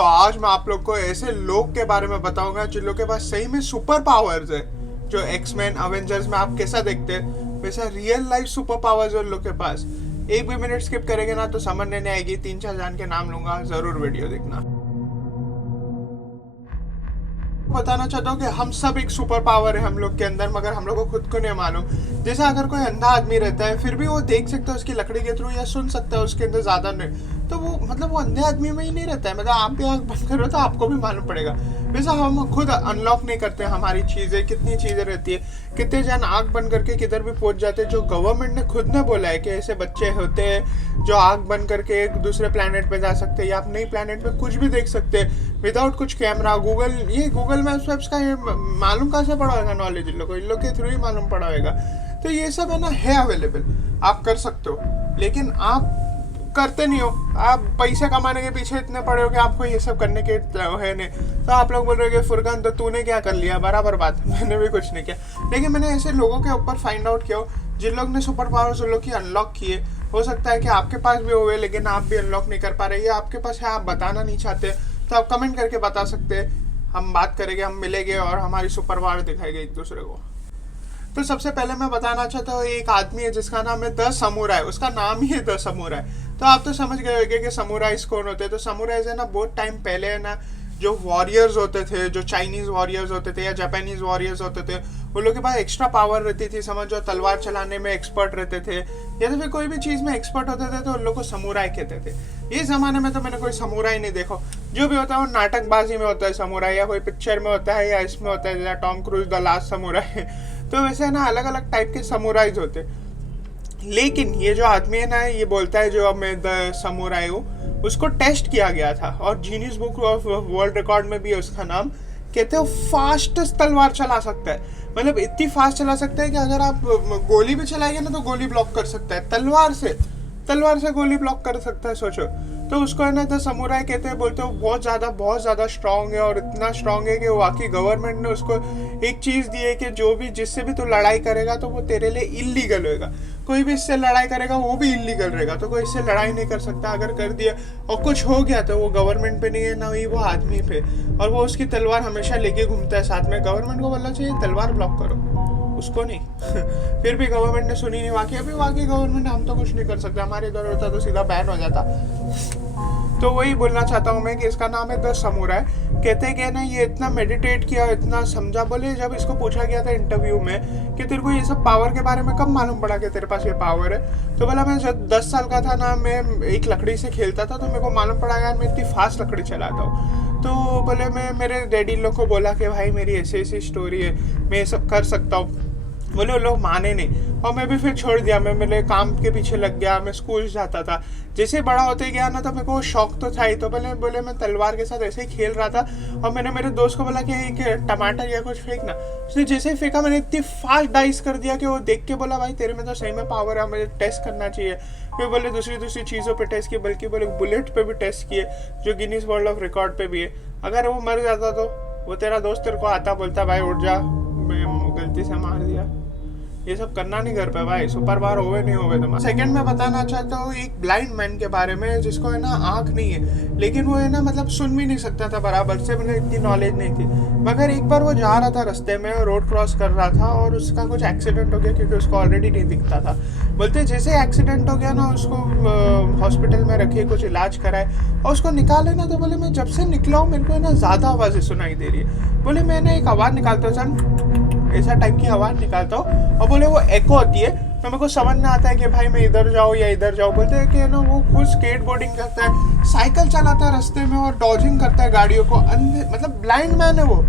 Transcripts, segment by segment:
तो आज मैं आप लोग को ऐसे लोग के बारे में बताऊंगा जिन लोग के पास सही में सुपर पावर्स है। जो एक्समैन अवेंजर्स में आप कैसा देखते हैं वैसा रियल लाइफ सुपर पावर्स है उन लोग के पास। एक भी मिनट स्किप करेंगे ना तो समझ नहीं आएगी। 3-4 जान के नाम लूंगा, जरूर वीडियो देखना। बताना चाहता हूँ कि हम सब एक सुपर पावर है हम लोग के अंदर, मगर हम लोग को खुद को नहीं मालूम। जैसे अगर कोई अंधा आदमी रहता है फिर भी वो देख सकता है उसकी लकड़ी के थ्रू या सुन सकता है उसके अंदर ज्यादा नहीं, तो वो मतलब वो अंधे आदमी में ही नहीं रहता है। मतलब आप भी आंख बंद करो तो आपको भी मालूम पड़ेगा। वैसा हम खुद अनलॉक नहीं करते हमारी चीजें, कितनी चीजें रहती है, कितने जन आंख बंद करके किधर भी पहुंच जाते हैं। जो गवर्नमेंट ने खुद ने बोला है कि ऐसे बच्चे होते हैं जो आंख बंद करके एक दूसरे प्लेनेट पे जा सकते हैं या आप नई प्लेनेट पे कुछ भी देख सकते हैं विदाउट कुछ कैमरा। गूगल मैप्स का मालूम कहाँ से पड़ा होगा नॉलेज इन लोग के थ्रू ही मालूम पड़ा होगा। तो ये सब है ना, है अवेलेबल, आप कर सकते हो, लेकिन आप करते नहीं हो। आप पैसे कमाने के पीछे इतने पड़े हो कि आपको ये सब करने के है नहीं। तो आप लोग बोल रहे हो कि फुरकान तो तूने क्या कर लिया, बराबर बात, मैंने भी कुछ नहीं किया। लेकिन मैंने ऐसे लोगों के ऊपर फाइंड आउट किया जिन लोग ने सुपर पावर्स उन लोग की अनलॉक किए। हो सकता है कि आपके पास भी हुए लेकिन आप भी अनलॉक नहीं कर पा रहे, या आपके पास है आप बताना नहीं चाहते, तो आप कमेंट करके बता सकते हैं। हम बात करेंगे, हम मिलेंगे और हमारी सुपर पावर दिखाएंगे एक दूसरे को। तो सबसे पहले मैं बताना चाहता हूँ, एक आदमी है जिसका नाम है द समुराई। उसका नाम ही है द समुराई। तो आप तो समझ गए होंगे कि समुराइज कौन होते हैं। तो समुराइज है ना, बहुत टाइम पहले है ना, जो वॉरियर्स होते थे, जो चाइनीज वॉरियर्स होते थे या जापानीज वॉरियर्स होते थे, उन लोगों के पास एक्स्ट्रा पावर रहती थी। समझ, जो तलवार चलाने में एक्सपर्ट रहते थे या तो फिर कोई भी चीज में एक्सपर्ट होते थे, तो उन लोग को समुराई कहते थे। ये जमाने में तो मैंने कोई समुराई नहीं देखो। जो भी होता है वो नाटकबाजी में होता है समुराई, या कोई पिक्चर में होता है या इसमें होता है, जैसे Tom cruise the last samurai. तो वैसे है ना, अलग अलग टाइप के समुराइज होते। लेकिन ये जो आदमी है ना, ये बोलता है जो अब मैं द समुराई हूँ, उसको टेस्ट किया गया था और genius book of world record में भी उसका नाम, कहते हो फास्टेस्ट तलवार चला सकता है। मतलब इतनी फास्ट चला सकता है कि अगर आप गोली भी चलाएंगे ना तो गोली ब्लॉक कर सकता है। तलवार से गोली ब्लॉक कर सकता है, सोचो। तो उसको है ना द समुराई कहते हैं। बोलते हो बहुत ज़्यादा स्ट्रांग है, और इतना स्ट्रांग है कि वाकई गवर्नमेंट ने उसको एक चीज़ दी है कि जो भी जिससे भी तू लड़ाई करेगा तो वो तेरे लिए इलीगल होएगा। कोई भी इससे लड़ाई करेगा वो भी इलीगल रहेगा, तो कोई इससे लड़ाई नहीं कर सकता। अगर कर दिया और कुछ हो गया तो वो गवर्नमेंट पे नहीं है, ना ही वो आदमी पे। और वो उसकी तलवार हमेशा लेके घूमता है साथ में। गवर्नमेंट को बोलना चाहिए तलवार ब्लॉक करो, उसको नहीं। फिर भी गवर्नमेंट ने सुनी नहीं। वाकई गवर्नमेंट, हम तो कुछ नहीं कर सकते। हमारे इधर होता तो सीधा बैन हो जाता। तो वही बोलना चाहता हूँ मैं कि इसका नाम है द समुराई। कहते हैं कि ना ये इतना मेडिटेट किया, इतना समझा। बोले जब इसको पूछा गया था इंटरव्यू में कि तेरे को ये सब पावर के बारे में कब मालूम पड़ा कि तेरे पास ये पावर है, तो बोला मैं जब 10 साल का था ना, मैं एक लकड़ी से खेलता था तो मेरे को मालूम पड़ा यार मैं इतनी फास्ट लकड़ी चलाता हूँ। तो बोले मैं मेरे डैडी लोग को बोला कि भाई मेरी ऐसी स्टोरी है, मैं ये सब कर सकता हूँ। बोले वो लोग माने नहीं और मैं भी फिर छोड़ दिया। मैं मेरे काम के पीछे लग गया, मैं स्कूल जाता था। जैसे बड़ा होते गया ना तो मेरे को शौक तो था ही। तो बोले मैं तलवार के साथ ऐसे ही खेल रहा था और मैंने मेरे दोस्त को बोला कि एक टमाटर या कुछ फेंकना। उसने जैसे ही फेंका मैंने इतनी फास्ट डाइस कर दिया कि वो देख के बोला भाई तेरे में तो सही में पावर है, मुझे टेस्ट करना चाहिए। फिर बोले दूसरी चीज़ों पर टेस्ट किए, बल्कि बोले बुलेट पे भी टेस्ट किए जो गिनीज वर्ल्ड ऑफ रिकॉर्ड पे भी है। अगर वो मर जाता तो वो तेरा दोस्त तेरे को आता बोलता भाई उठ जा, मैं गलती से मार दिया। ये सब करना नहीं कर पाए भाई, सुपर पावर होवे नहीं होवे तुम्हारा। सेकंड में बताना चाहता हूँ एक ब्लाइंड मैन के बारे में जिसको है ना आंख नहीं है, लेकिन वो है ना मतलब सुन भी नहीं सकता था बराबर से, मतलब इतनी नॉलेज नहीं थी। मगर एक बार वो जा रहा था रास्ते में, रोड क्रॉस कर रहा था और उसका कुछ एक्सीडेंट हो गया क्योंकि उसको ऑलरेडी नहीं दिखता था। बोलते जैसे एक्सीडेंट हो गया ना, उसको हॉस्पिटल में रखे, कुछ इलाज कराए और उसको निकाले ना, तो बोले मैं जब से निकला हूँ मेरे को है ना ज़्यादा आवाज़ें सुनाई दे रही है। बोले मैंने एक आवाज़ निकालता हूँ, ऐसा टाइप की आवाज़ निकालता हूँ और बोले वो एको होती है, तो मेरे को समझ में आता है कि भाई मैं इधर जाऊँ या इधर जाऊँ। बोलते हैं कि ना वो खुद स्केट बोर्डिंग करता है, साइकिल चलाता है रास्ते में और डॉजिंग करता है गाड़ियों को। मतलब ब्लाइंड मैन है वो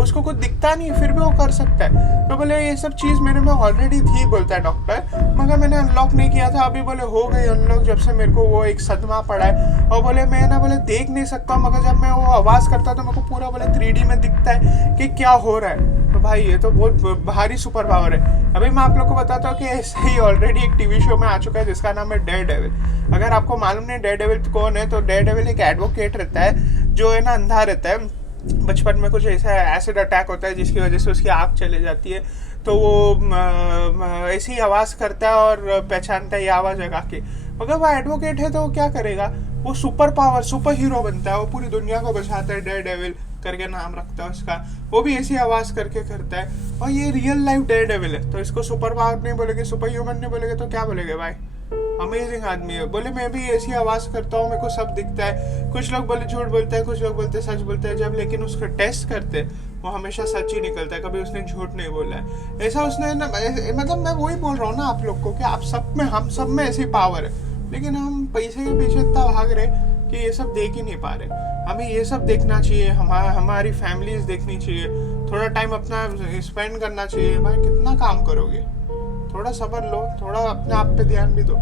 उसको कुछ दिखता नहीं फिर भी वो कर सकता है। तो बोले ये सब चीज़ मेरे में ऑलरेडी थी, बोलता है डॉक्टर, मगर मैंने अनलॉक नहीं किया था। अभी बोले हो गई अनलॉक जब से मेरे को वो एक सदमा पड़ा है। और बोले मैं ना बोले देख नहीं सकता, मगर जब मैं वो आवाज़ करता तो मेरे को पूरा बोले 3D में दिखता है कि क्या हो रहा है। तो भाई ये तो बहुत भारी सुपर पावर है। अभी मैं आप लोग को बताता हूँ कि ऐसे ही ऑलरेडी एक टीवी शो में आ चुका है जिसका नाम है डेयरडेविल। अगर आपको मालूम नहीं डेयरडेविल कौन है, तो डेयरडेविल एक एडवोकेट रहता है जो है ना अंधा रहता है। बचपन में कुछ ऐसा एसिड अटैक होता है जिसकी वजह से उसकी आँख चली जाती है, तो वो ऐसी आवाज़ करता है और पहचानता है ये आवाज़ लगा के। मगर वो एडवोकेट है तो वो क्या करेगा, वो सुपर पावर सुपर हीरो बनता है, वो पूरी दुनिया को बचाता है, डेयरडेविल करके नाम रखता है उसका, वो भी ऐसी आवाज करके करता है। और ये रियल लाइफ डेयरडेविल है, तो इसको सुपर पावर नहीं बोलेगे, सुपर ह्यूमन नहीं बोलेगे तो क्या बोलेगे भाई? अमेजिंग आदमी है। बोले मैं भी ऐसी आवाज करता हूँ, मेरे को सब दिखता है। कुछ लोग बोले झूठ बोलते हैं, कुछ लोग बोलते हैं सच बोलते हैं, जब लेकिन उसका टेस्ट करते वो हमेशा सच ही निकलता है, कभी उसने झूठ नहीं बोला है। ऐसा उसने ना, मतलब मैं वही बोल रहा हूँ ना आप लोग को कि आप सब में, हम सब में ऐसी पावर है, लेकिन हम पैसे के पीछे इतना भाग रहे कि ये सब देख ही नहीं पा रहे। हमें ये सब देखना चाहिए, हमारी फैमिलीज देखनी चाहिए, थोड़ा टाइम अपना स्पेंड करना चाहिए। भाई कितना काम करोगे, थोड़ा सब्र लो, थोड़ा अपने आप पे ध्यान भी दो।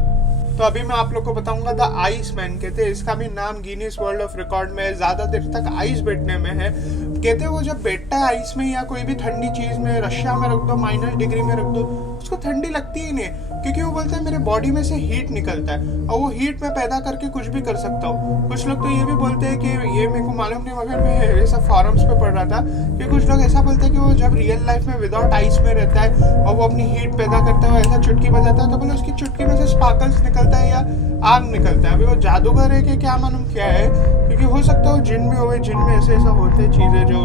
तो अभी मैं आप लोग को बताऊंगा द आइस मैन, कहते हैं इसका भी नाम गिनीज वर्ल्ड ऑफ रिकॉर्ड में है, ज्यादा देर तक आइस बैठने में है। कहते हैं वो जब बैठता है आइस में या कोई भी ठंडी चीज में, रशिया में रख दो, -डिग्री में रख दो, उसको ठंडी लगती ही नहीं, क्योंकि वो बोलते हैं मेरे बॉडी में से हीट निकलता है और वो हीट में पैदा करके कुछ भी कर सकता हूँ। कुछ लोग तो ये भी बोलते हैं कि ये मेरे को मालूम नहीं, मगर मैं ऐसा फॉरम्स पे पढ़ रहा था कि कुछ लोग ऐसा बोलते हैं कि वो जब रियल लाइफ में विदाउट आइस में रहता है और वो अपनी हीट पैदा करता है, ऐसा चुटकी बजाता है, तो बोले उसकी चुटकी में से स्पार्कल्स निकलता है या आग निकलता है। अभी वो जादूगर है कि क्या मालूम क्या है, क्योंकि हो सकता है जिन में हो, जिन में ऐसे ऐसा होते चीज़ें जो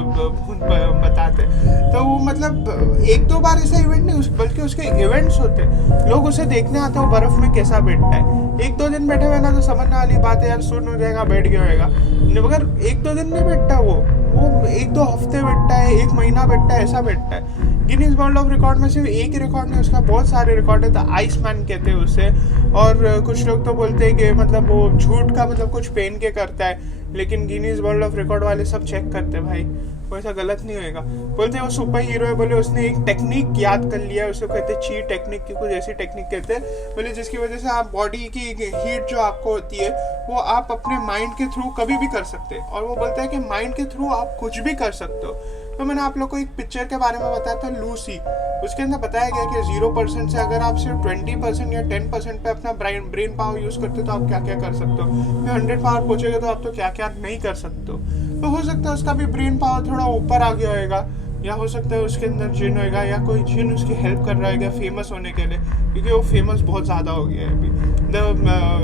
बताते। तो वो मतलब एक दो बार ऐसा इवेंट नहीं, बल्कि उसके इवेंट्स होते, लोग उसे देखने आते हैं बर्फ में कैसा बैठता है। एक दो दिन बैठे हुए ना तो समझने वाली बात है यार, सुन हो जाएगा, बैठ गया होगा, मगर एक दो दिन नहीं बैठता वो एक दो हफ्ते बैठता है, एक महीना बैठता है, ऐसा बैठता है। गिनीज वर्ल्ड ऑफ रिकॉर्ड में सिर्फ एक ही रिकॉर्ड नहीं, उसका बहुत सारे रिकॉर्ड है, तो आइस मैन कहते हैं उसे। और कुछ लोग तो बोलते हैं कि मतलब वो झूठ का मतलब कुछ पहन के करता है, लेकिन गिनीज वर्ल्ड ऑफ रिकॉर्ड वाले सब चेक करते हैं भाई, वो ऐसा गलत नहीं होएगा। बोलते हैं वो सुपर हीरो है, बोले उसने एक टेक्निक याद कर लिया है, उसे कहते हैं ची टेक्निक की, कुछ ऐसी टेक्निक कहते हैं, बोले जिसकी वजह से आप बॉडी की हीट जो आपको होती है वो आप अपने माइंड के थ्रू कभी भी कर सकते हैं। और वो बोलता है कि माइंड के थ्रू आप कुछ भी कर सकते हो। तो मैंने आप लोग को एक पिक्चर के बारे में बताया था, लूसी, उसके अंदर बताया गया कि 0% से अगर आप सिर्फ 20% या 10% पे अपना ब्रेन पावर यूज करते हो तो आप क्या क्या कर सकते हो, फिर 100 पावर पहुंचेगा तो आप तो क्या क्या नहीं कर सकते हो। तो हो सकता है उसका भी ब्रेन पावर थोड़ा ऊपर आ गया होगा, या हो सकता है उसके अंदर जिन होगा या कोई जिन उसकी हेल्प कर रहा है फेमस होने के लिए, क्योंकि वो फेमस बहुत ज़्यादा हो गया है अभी।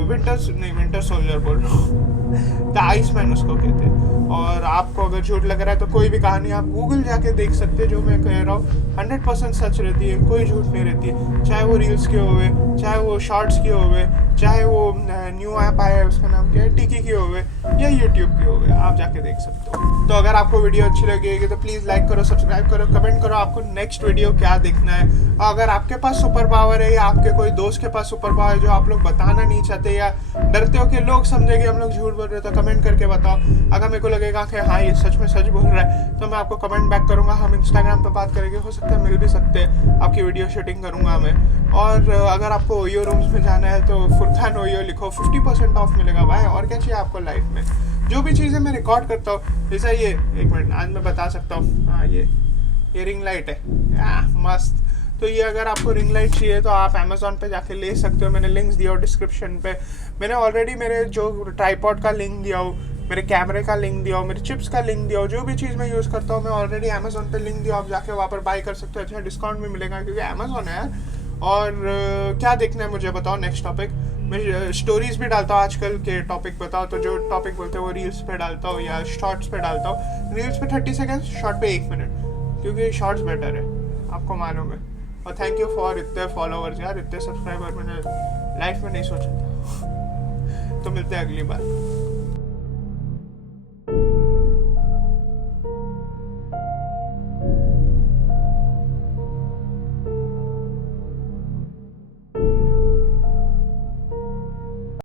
विंटर सोल्जर बोल रहा हूँ, द आइस मैन उसको कहते हैं। और आपको अगर झूठ लग रहा है तो कोई भी कहानी आप गूगल जाके देख सकते हैं, जो मैं कह रहा हूँ 100% सच रहती है, कोई झूठ नहीं रहती है। चाहे वो रील्स की होवे, चाहे वो शॉर्ट्स की होवे, चाहे वो न्यू ऐप आया है उसका नाम क्या है, टिकी की होवे या यूट्यूब की होवे, आप जाके देख सकते हो। तो अगर आपको वीडियो अच्छी लगेगी तो प्लीज़ लाइक करो, सब्सक्राइब करो, कमेंट करो आपको नेक्स्ट वीडियो क्या देखना है। और अगर आपके पास सुपर पावर है या आपके कोई दोस्त के पास सुपर पावर है जो आप लोग बताना नहीं चाहते या डरते हो कि लोग समझेंगे हम लोग झूठ बोल रहे हो, तो कमेंट करके बताओ। अगर मेरे को लगेगा कि हाँ ये सच में सच बोल रहा है तो मैं आपको कमेंट बैक करूँगा, हम इंस्टाग्राम पर बात करेंगे, हो सकता है मिल भी सकते हैं, आपकी वीडियो शूटिंग करूँगा मैं। और अगर आपको ओयो रूम्स में जाना है तो फुरखान ओयो लिखो, 50% ऑफ मिलेगा भाई, और क्या चाहिए आपको लाइफ में। जो भी चीज़ें मैं रिकॉर्ड करता हूँ, जैसा ये एक मिनट आज मैं बता सकता हूँ, हाँ ये रिंग लाइट है मस्त। तो ये अगर आपको रिंग लाइट चाहिए तो आप अमेज़ॉन पे जाके ले सकते हो, मैंने लिंक्स दिया हो डिस्क्रिप्शन पे। मैंने ऑलरेडी मेरे जो ट्राइपॉड का लिंक दिया हो, मेरे कैमरे का लिंक दिया हो, मेरे चिप्स का लिंक दिया हो, जो भी चीज़ मैं यूज़ करता हूँ मैं ऑलरेडी अमेज़ॉन पे लिंक दिया, आप जाके वहाँ पर बाय कर सकते हो, अच्छा डिस्काउंट भी मिलेगा क्योंकि अमेज़ॉन है। और क्या देखना है मुझे बताओ नेक्स्ट टॉपिक। मैं स्टोरीज भी डालता हूँ आजकल के टॉपिक बताओ, तो जो टॉपिक बोलते हैं वो रील्स पे डालता हूँ या शॉर्ट्स पे डालता हूँ। रील्स पे 30 सेकेंड्स, शॉर्ट पे 1 मिनट, क्योंकि शॉर्ट्स बेटर है, आपको मालूम है। और थैंक यू फॉर इतने फॉलोवर्स यार, इतने सब्सक्राइबर मैंने लाइफ में नहीं सोचा था। तो मिलते हैं अगली बार।